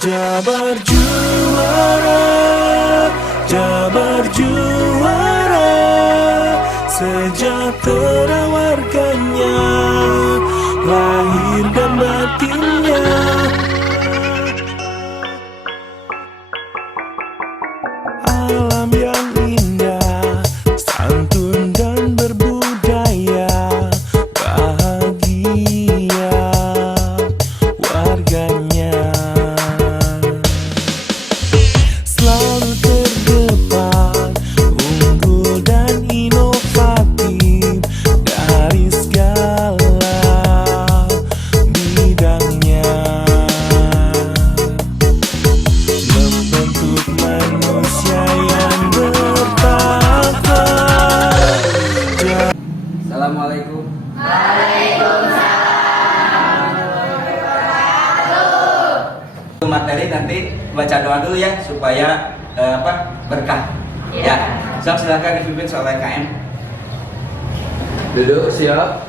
Jabar juara, Jabar juara, sejahtera warganya, lahir dan batinnya. Alam yang indah, santun dan berbudaya, bahagia warganya. Selalu terdepan, unggul dan inovatif dari segala bidangnya, membentuk manusia yang bertakwa. Assalamualaikum. Materi nanti baca doa dulu ya supaya berkah. Ya, silakan dipimpin oleh KM. Duduk siap.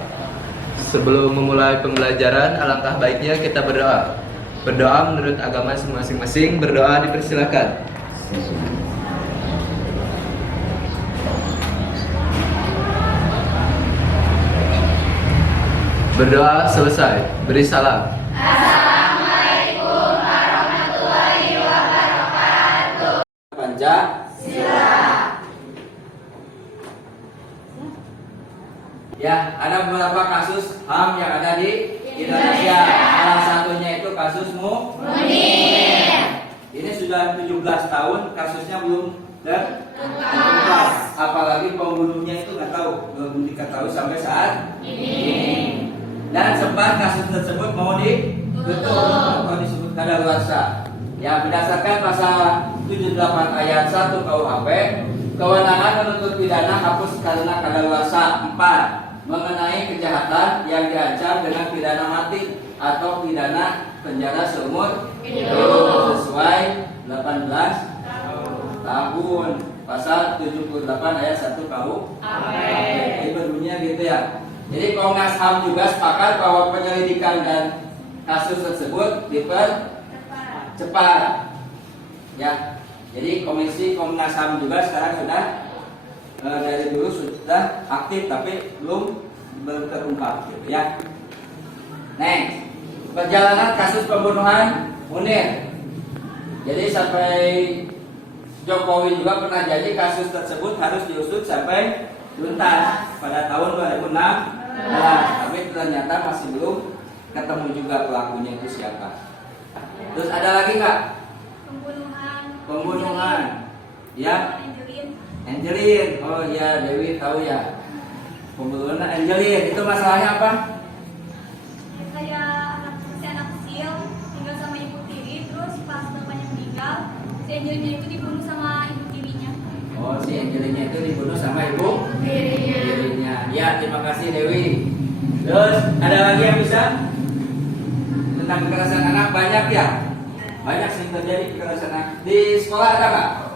Sebelum memulai pembelajaran, alangkah baiknya kita berdoa. Berdoa menurut agama masing-masing, berdoa dipersilakan. Berdoa selesai, beri salam. Pancasila. Ya, ada beberapa kasus HAM yang ada di Indonesia. Salah satunya itu kasus Munir. Ini sudah 17 tahun, kasusnya belum terungkap. Apalagi pembunuhnya itu nggak tahu, belum diketahui sampai saat ini. Dan sempat kasus tersebut mau ditutup atau disebut kadaluarsa. Ya, berdasarkan pasal 78 ayat 1 KUHP, kewenangan menuntut pidana hapus karena kadaluarsa. 4. Mengenai kejahatan yang diancam dengan pidana mati atau pidana penjara seumur hidup sesuai 18 tahun. Pasal 78 ayat 1 KUHP. Jadi berbunyinya gitu ya. Jadi Komnas HAM juga sepakat bahwa penyelidikan dan kasus tersebut dipercepat. Ya. Jadi Komnas HAM juga sekarang sudah dari dulu sudah aktif tapi belum terungkap gitu ya. Next, perjalanan kasus pembunuhan Munir. Jadi sampai Jokowi juga pernah janji kasus tersebut harus diusut sampai tuntas pada tahun 2006. Tapi ternyata masih belum ketemu juga pelakunya itu siapa. Terus ada lagi nggak? Pembunuhan. Ya. Angelin. Oh ya, Dewi tahu ya. Pembunuhan Angelin itu masalahnya apa? Kayak anak kecil tinggal sama ibu tiri, terus pas bapaknya meninggal, si Angelinnya itu dibunuh sama ibu tirinya. Oh, si Angelinnya itu dibunuh sama ibu tirinya. Ya, terima kasih Dewi. Terus ada lagi yang bisa tentang kekerasan anak banyak ya? Banyak sih terjadi kekerasan anak. Di sekolah ada nggak?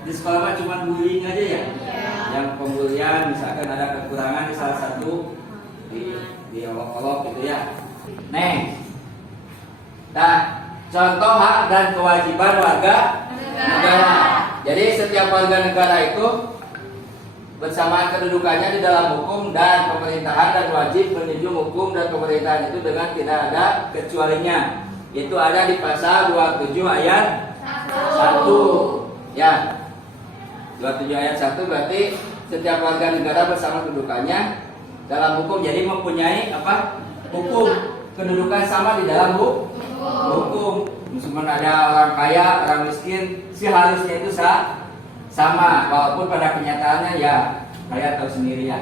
Di sekolah mah cuma bullying aja ya? Yang pembulian, misalkan ada kekurangan di salah satu di olok-olok gitu ya. Next. Nah, contoh hak dan kewajiban warga negara. Jadi setiap warga negara itu bersamaan kedudukannya di dalam hukum dan pemerintahan dan wajib menunjung hukum dan pemerintahan itu dengan tidak ada kecualinya. Itu ada di pasal 27 ayat 1. Ya. 27 ayat 1 berarti setiap warga negara bersama kedudukannya dalam hukum. Jadi mempunyai apa? Hukum. Kedudukan sama di dalam hukum. Meskipun ada orang kaya, orang miskin, harusnya itu sama. Walaupun pada kenyataannya ya kaya tahu sendiri ya.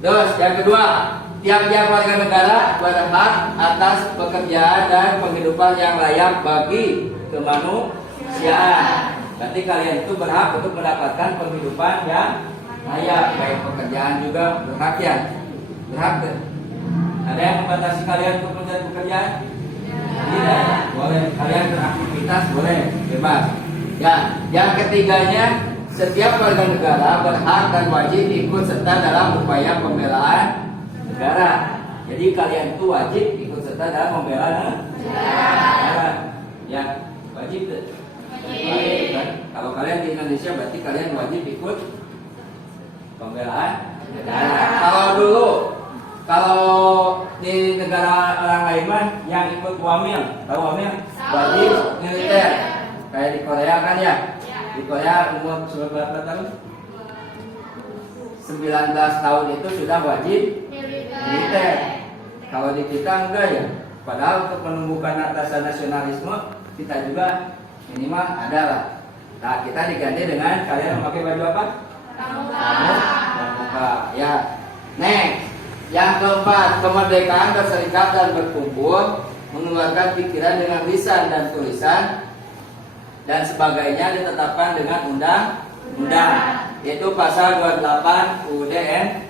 Terus yang kedua, tiap-tiap warga negara berhak atas pekerjaan dan penghidupan yang layak bagi kemanusiaan. Berarti kalian itu berhak untuk mendapatkan penghidupan yang layak, baik pekerjaan juga berhak ya. Berhak. Ada yang membatasi kalian untuk mencari pekerjaan? Tidak. Boleh. Kalian beraktivitas boleh, bebas. Ya, yang ketiganya, setiap warga negara berhak dan wajib ikut serta dalam upaya pembelaan negara. Jadi kalian itu wajib ikut serta dalam membela negara. Ya, wajib tuh. Wajib kan? Kalau kalian di Indonesia berarti kalian wajib ikut pembelaan negara. Kalau di negara orang lain mah yang ikut wamil, tahu wamil? Wajib militer. Kayak di Korea kan ya? Di Korea umur berapa tahun? 19 tahun itu sudah wajib militer. Kalau di kita enggak ya. Padahal untuk menumbuhkan rasa nasionalisme kita juga minimal ada lah. Nah, kita diganti dengan kalian memakai baju apa? Pramuka. Ya. Next. Yang keempat, kemerdekaan berserikat dan berkumpul, mengeluarkan pikiran dengan lisan dan tulisan dan sebagainya ditetapkan dengan undang-undang, yaitu pasal 28 UUD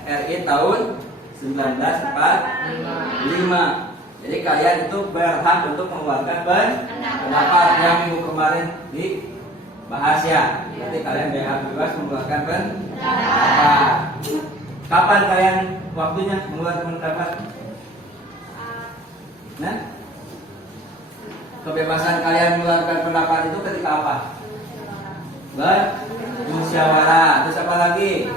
RI tahun 1945. Jadi kalian itu berhak untuk mengeluarkan pendapat yang minggu kemarin dibahas ya. Jadi kalian berhak bebas mengeluarkan pendapat. Kapan kalian waktunya mengeluarkan pendapat? Nah, kebebasan kalian mengeluarkan pendapat itu ketika apa? Bermusyawarah. Terus apa lagi?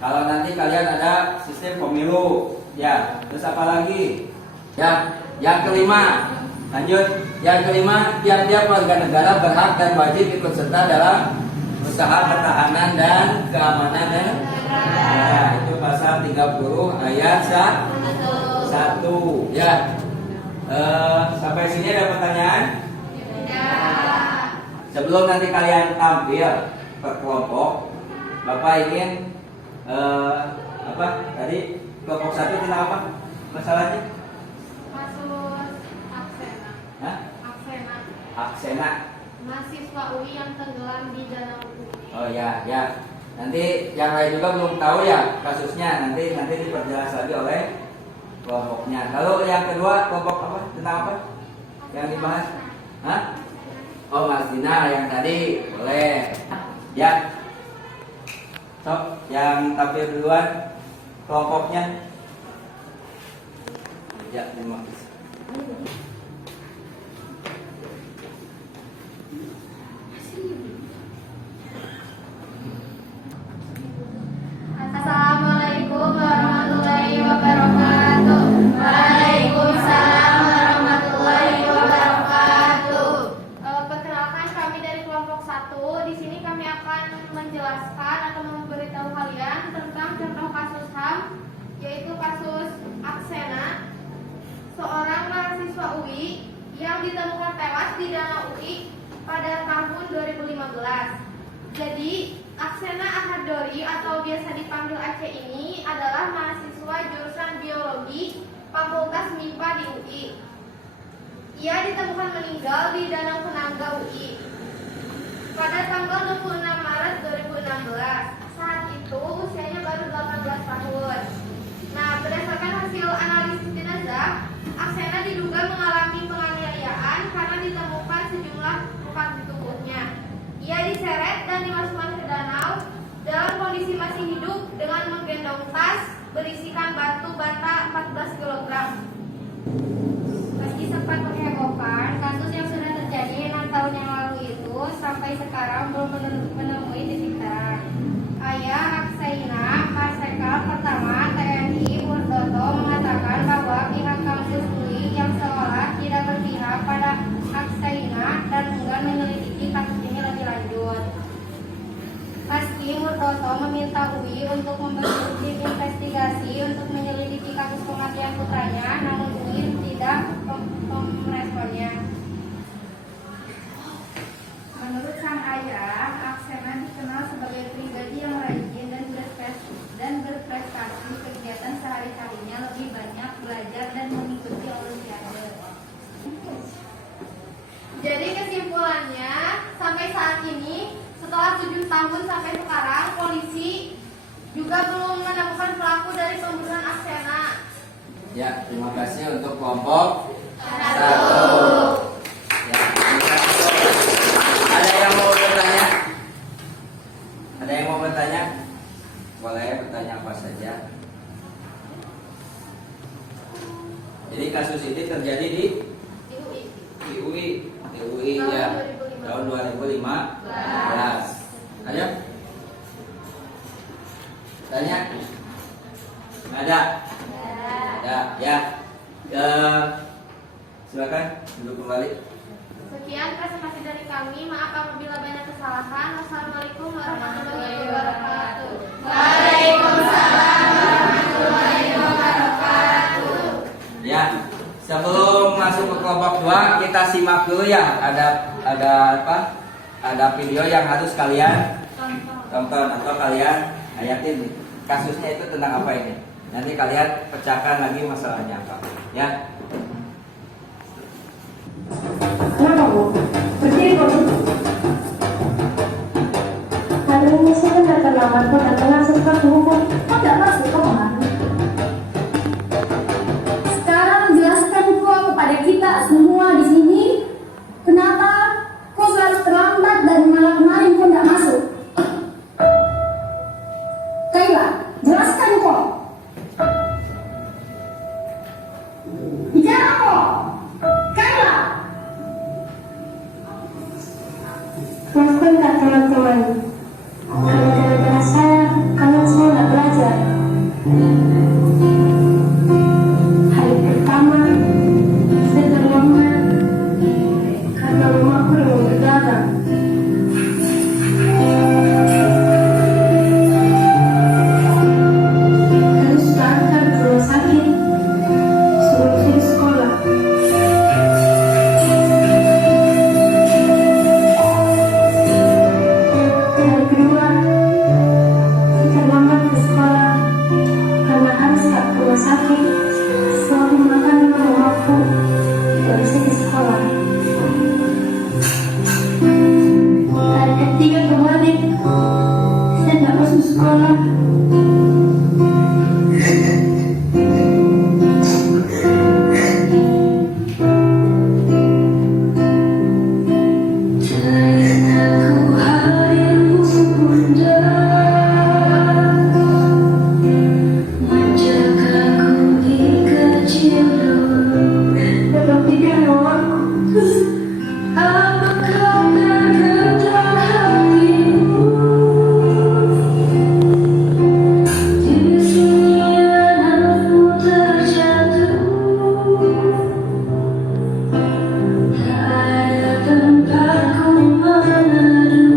Kalau nanti kalian ada sistem pemilu, ya. Terus apa lagi? Ya, yang kelima. Lanjut. Yang kelima, tiap-tiap warga negara berhak dan wajib ikut serta dalam usaha pertahanan dan keamanan negara. Ya, itu pasal 30 ayat 1. Ya. Sampai sini ada pertanyaan? Sebelum nanti kalian tampil per kelompok, Bapak ingin apa tadi kelompok 1 tentang apa masalahnya? Kasus Aksena. Hah? Aksena. Aksena. Mahasiswa UI yang tenggelam di danau UI. Oh ya, ya. Nanti yang lain juga belum tahu ya kasusnya. Nanti diperjelas lagi oleh kelompoknya. Lalu yang kedua kelompok apa? Tentang apa? Yang dibahas? Hah? Oh, Mas Dina yang tadi boleh. Ya. Sok, yang tampil duluan kelompoknya. Ya, terima kasih. Assalamualaikum warahmatullahi wabarakatuh. Waalaikumsalam warahmatullahi wabarakatuh. Perkenalkan, kami dari kelompok 1. Di sini kami akan menjelaskan atau memberitahu kalian tentang contoh kasus HAM, yaitu kasus Aksena, seorang mahasiswa UI yang ditemukan tewas di danau UI pada tahun 2015. Jadi, Aksena Ahad-Dori atau biasa dipanggil Aceh ini adalah mahasiswa jurusan biologi Fakultas MIPA di UI. Ia ditemukan meninggal di Danau Kenangga UI pada tanggal 26 Maret 2016. Saat itu usianya baru 18 tahun. Nah, berdasarkan hasil analisis jenazah, Aksena diduga mengalami penganiayaan karena ditemukan sejumlah luka di tubuhnya. Ia diseret dan dimasukkan ke danau dalam kondisi masih hidup dengan menggendong tas berisikan batu bata 14 kg. Meski sempat menghebohkan, kasus yang sudah terjadi 6 tahun yang lalu itu sampai sekarang belum menemui titik terang. Ayah Aksena, Marsekal Pertama TNI Murdoto, mengatakan bahwa pihak kampus UI yang seolah tidak berpihak pada Aksena dan enggan menyelidiki kasus ini lebih lanjut. Meski Murdoto meminta UI untuk membentuk tim investigasi untuk menyelidiki kasus kematian putranya, namun UI tidak meresponnya. Menurut sang ayah, Aksena dikenal sebagai pribadi yang rajin dan berprestasi. Kegiatan sehari-harinya lebih banyak belajar dan mengikuti olimpiade. Jadi kesimpulannya, sampai saat ini setelah 7 tahun sampai sekarang, polisi juga belum menemukan pelaku dari pembunuhan Aksena. Ya, terima kasih untuk kelompok 1. Ya, ada yang mau bertanya? Ada yang mau bertanya? Boleh bertanya apa saja. Jadi kasus ini terjadi di UI. UI ya tahun 2015. Ayo. Tanya. Ada ya. Silakan duduk kembali. Sekian presentasi dari kami. Maaf apabila banyak kesalahan. Wassalamualaikum warahmatullahi wabarakatuh. Waalaikumsalam warahmatullahi wabarakatuh. Ya, sebelum masuk ke kelompok 2 kita simak dulu ya. Ada apa? Ada video yang harus kalian tonton atau kalian hayatin. Kasusnya itu tentang apa ini? Nanti kalian pecahkan lagi masalahnya apa. Ya. Kenapa Bu? Berdiri Bu. Hari ini saya kan datang lamar kok datang langsung ke hukum. Kok tidak masuk ke kemana? Sekarang jelaskan kok kepada kita semua di sini kenapa kok selalu terlambat dan malah kemarin kok tidak masuk? Kayla, jelaskan kok. Bicara kok. Kayla. Maafkan teman-teman, karena gara-gara saya, kalian semua nggak belajar. Hari pertama, saya terlambat karena rumahku yang berdagang. Harus diantar ke rumah sakit sebelum saya di sekolah. Hari kedua, saya terlambat ke sekolah karena harus ke rumah sakit. Setelah makan mamaku, tidak bisa ke sekolah. Hari ketiga kembali, saya tidak masuk sekolah. Tetap tidak namaku. Apakah berkata hatimu di sini anakku terjatuh, tak ada tempatku meneduh,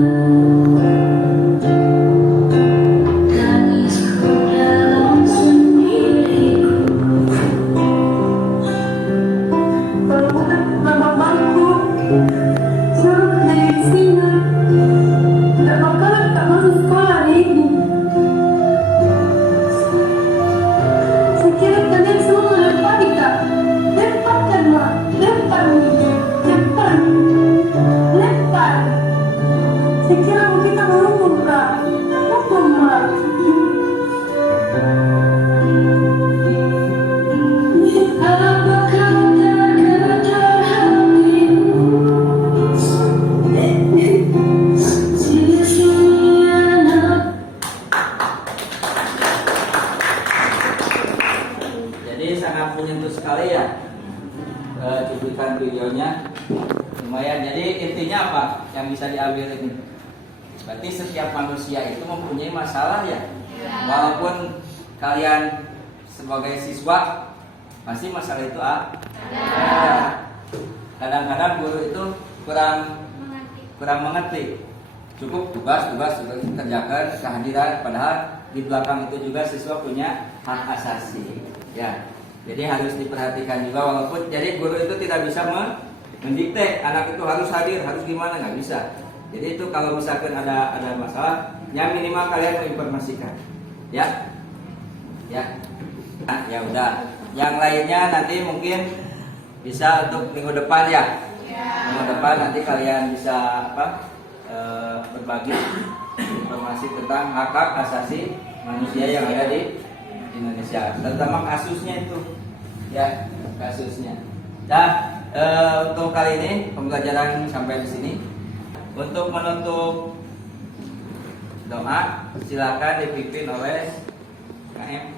tangisku dalam sendiriku. Mamaku suruh dari sini, tidak bakalan tak masuk sekolah hari ini. Saya kira kalian semua lempar kak, lemparkan mak, lempar lempar. Saya kira kita menghukum kak, hukum mak. Apakah terkata hatimu di sini anak? Jadi sangat menyentuh sekali ya cuplikan videonya, lumayan. Jadi intinya apa yang bisa diambil ini? Berarti setiap manusia itu mempunyai masalah ya. Walaupun kalian sebagai siswa pasti masalah itu ada. Kadang-kadang guru itu kurang mengerti. Cukup tugas kerjakan kehadiran, padahal di belakang itu juga siswa punya hak asasi. Ya, jadi harus diperhatikan juga. Walaupun jadi guru itu tidak bisa mendikte anak itu harus hadir, harus gimana, nggak bisa. Jadi itu kalau misalkan ada masalah, yang minimal kalian menginformasikan. Ya, nah, ya udah. Yang lainnya nanti mungkin bisa untuk minggu depan ya. Minggu depan nanti kalian bisa berbagi informasi tentang hak-hak asasi manusia yang ada di Indonesia, terutama kasusnya itu. Ya, kasusnya. Nah, untuk kali ini pembelajaran sampai di sini. Untuk menutup doa, silakan dipimpin oleh KM.